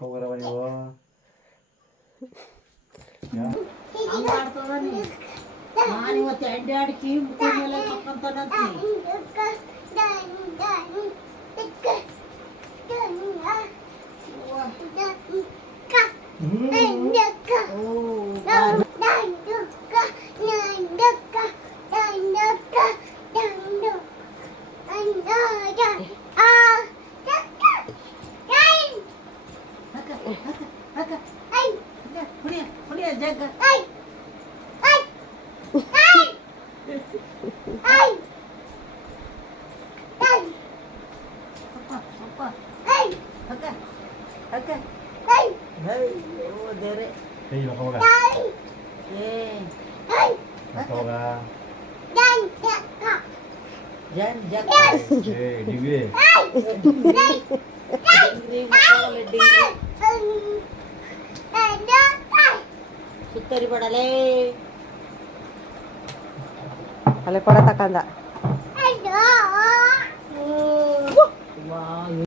ಹೋಗ್ರವ ನೀವು ನಾನು ಇವತ್ತು ಎಡ್ಡೆ ಅಡಿಕೆ ಮುಖ ಮೇಲೆ ತಕ್ಕಂತಾನಂತೆ ಜಗ್ಗ Hey, hoga. Hoga. Jan jak. Hey, degree. ಸುತ್ತರಿ ಬಡಲೇ ಅಲ್ಲೇ ಕೊಡ ತಕಂದ